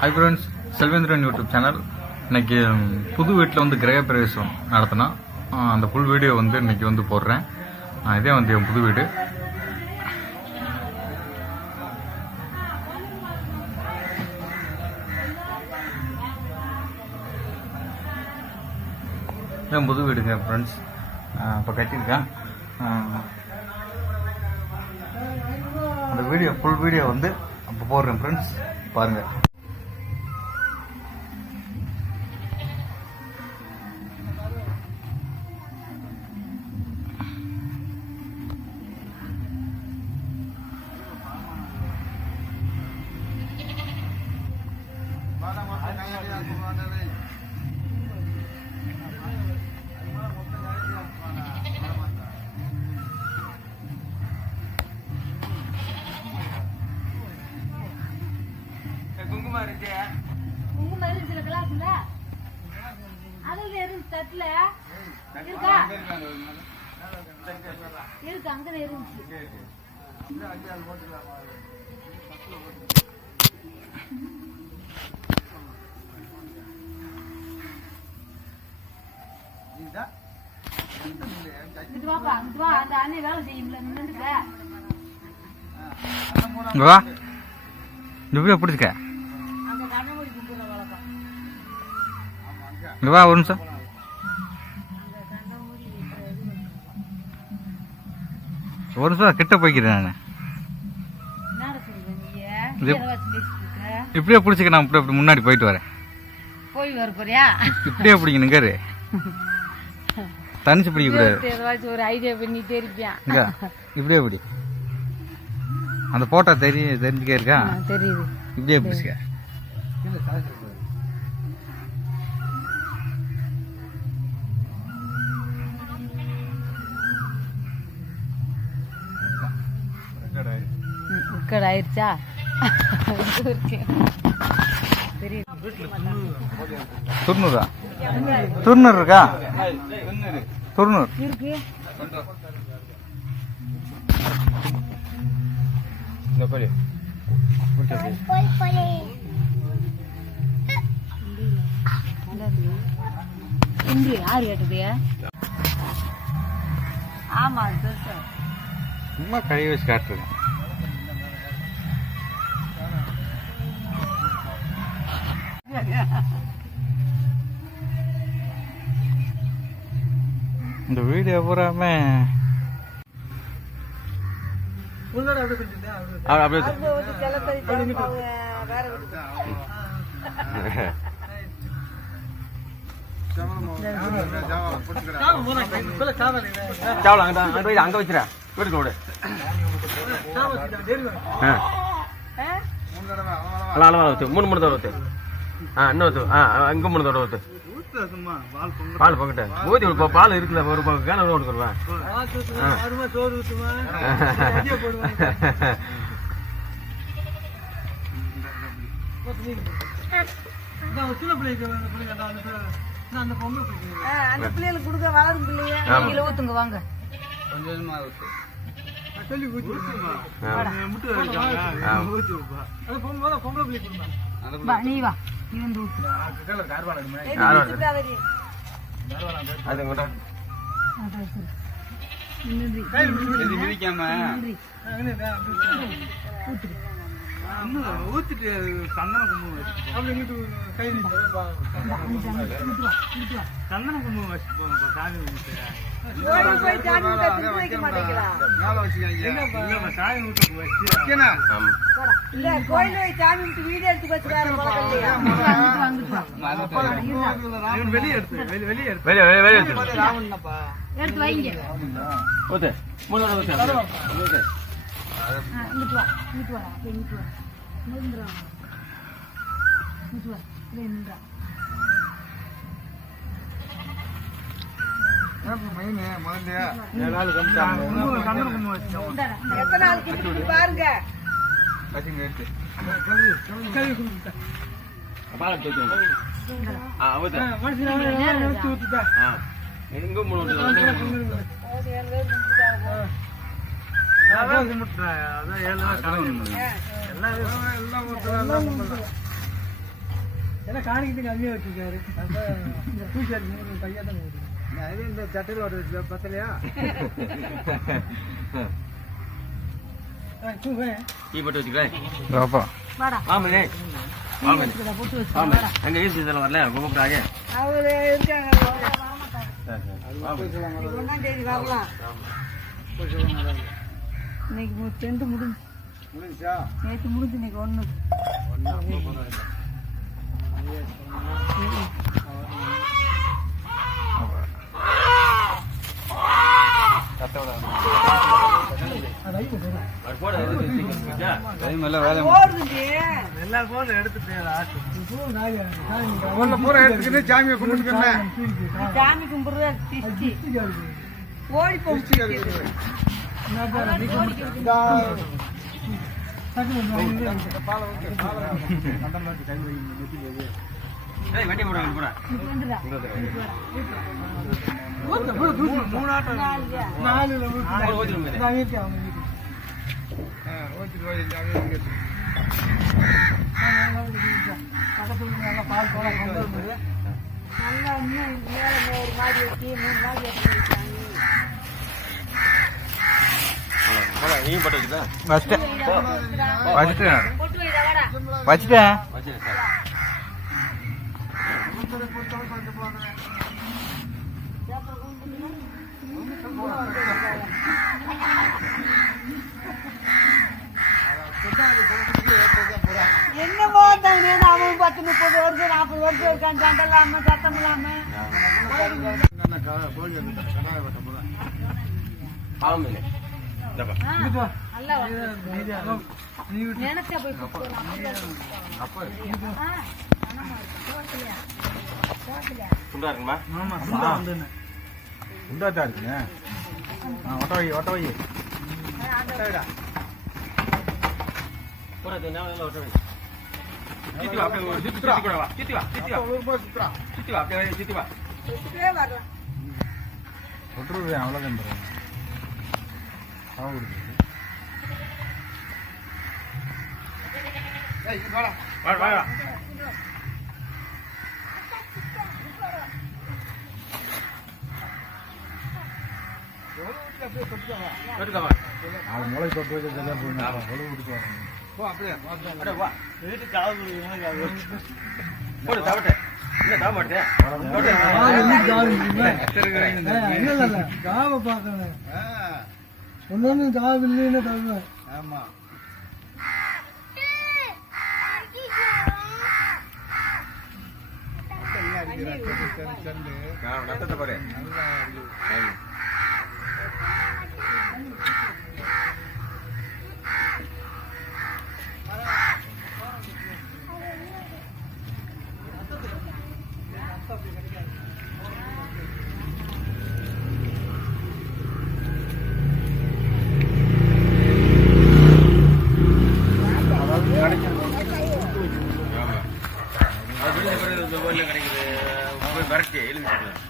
Hi friends, Selvendran YouTube channel. இன்னைக்கு புது வீட்டில் வந்து கிரக பிரவேசம் நடத்தினா அந்த ஃபுல் வீடியோ வந்து இன்னைக்கு வந்து போடுறேன். இதே வந்து என் புது வீடு. என் புது வீடுங்க ஃப்ரெண்ட்ஸ். இப்போ கட்டியிருக்கேன். அந்த வீடியோ ஃபுல் வீடியோ வந்து அப்போ போடுறேன் ஃப்ரெண்ட்ஸ், பாருங்கள். குங்குமம் இருந்துச்சு கிளாஸ்ல, அதுல இருந்து தட்டுல இருக்கா இருக்கு, அங்கதான் இருந்துச்சு. இது வாப்பா, இது வா, அந்த அண்ணன் வேலை செய்யும்ல, நின்றுக்க வா. இந்த வீடியோ பிடிச்சிக்க. இங்க வா, ஒரு நிமிஷம். ஒரு நிமிஷம் கிட்ட போய்க்கிறேன் நான். இப்படியே பிடிச்சிக்க, நான் இப்படி முன்னாடி போயிட்டு வரேன். போய் வர போறியா? இப்படியே பிடிக்கணுங்க, தனிச்சு பிடிக்க கூடாது. ஒரு ஐடியா பண்ணிட்டே இருப்பியான். இப்படியே பிடி. அந்த போட்டோ தெரிஞ்சுக்கே இருக்கா? தெரியுது. இப்படியே பிடிச்சிக்க. ஆயிடுச்சா? துர்நூறா? துர்நூறு இருக்கா? துர்நூறு இருக்கு. யாரு கேட்டது? ஆமா, சும்மா கை வச்சு காட்டுறேன். இந்த வீடியோ பூராமே அங்க வச்சிட வீட்டுக்கு. மூணு தடவை இன்னும் அங்க 3 தடவை பால் பக்கட்ட ஊத்தி பால் இருக்குல்ல, ஒரு கேன கொடுத்துருவேன். அந்த பிள்ளைகளுக்கு கொடுக்க வளரும் பிள்ளைங்க ஊத்துங்க வாங்க. நீ வா, நீ வந்து ஊத்திட்டு சந்தன குங்குமம் சந்தன குங்குமம் வச்சு போங்க சாமி. பாருங்க. ஏன்னா காணிக்கிட்டு கம்மியாக வச்சுருக்காரு அப்போ இந்த பூச்சி பையன் தான் அது இந்த சட்டையில் ஒரு பத்தலையா டீ போட்டு வச்சுக்கிறேன் பாப்பா வாடா ஆமாண்ணே போட்டு வச்சு ஆமாம் அங்கே யூஸ் இதெல்லாம் வரல கூப்பிட்டாங்க அவரு இருக்காங்க ஒன்னாம் தேதி வரலாம் இன்னைக்கு டென்த்து முடிஞ்சா நேற்று முடிஞ்சு இன்னைக்கு ஒன்று ஓடுது எல்லா போனும் எடுத்துட்டேன் பூரா எடுத்துக்கிட்டு சாமியை கும்பிட்டுக்கிறேன் சாமி கும்பிடுற திஷ்டி ஓடி போச்சு வண்டி போட போட நல்லா இன்னும் மேல ஒரு மாடி வச்சு 3 மாடி வச்சு நீ போட்டு வச்சுக்கலாம் வச்சுட்டேன் வச்சுட்டேன் போட்டு வைடா வாடா வச்சுட்டேன் வச்சுருக்கேன் சார் என்னமோ தானே அவன் 10-30 வருஷம் 40 வருஷம் இருக்கான் சண்டை இல்லாம சத்தம் இல்லாம ஆமாண்ணே நல்லா நினைச்சா போய் சுண்டா இருக்குமா உண்டாதான் இருக்குங்க ஒட்ட வை பூரா என்ன ஒட்ட சித்தி வா அப்படியே ஒரு சித்தி கூட வா சித்தி வா அப்படியே சித்தி வா வரலாம் ஒட்டுறது அவ்வளோதான் வா வா எடுக்கவா அது முளை தொட்டு வைக்கிறதெல்லாம் விட்டுட்டு வரணும் அட வா வீட்டுக்கு காவு போடு தவட்டே இல்ல தவ மாட்டே இல்ல காவை பார்க்கணும் ஒன்னொன்னு காவு இல்லைன்னு தருவேன் ஆமா நத்தத்தை பாரு கிடைக்குது விரட்டி எழுதி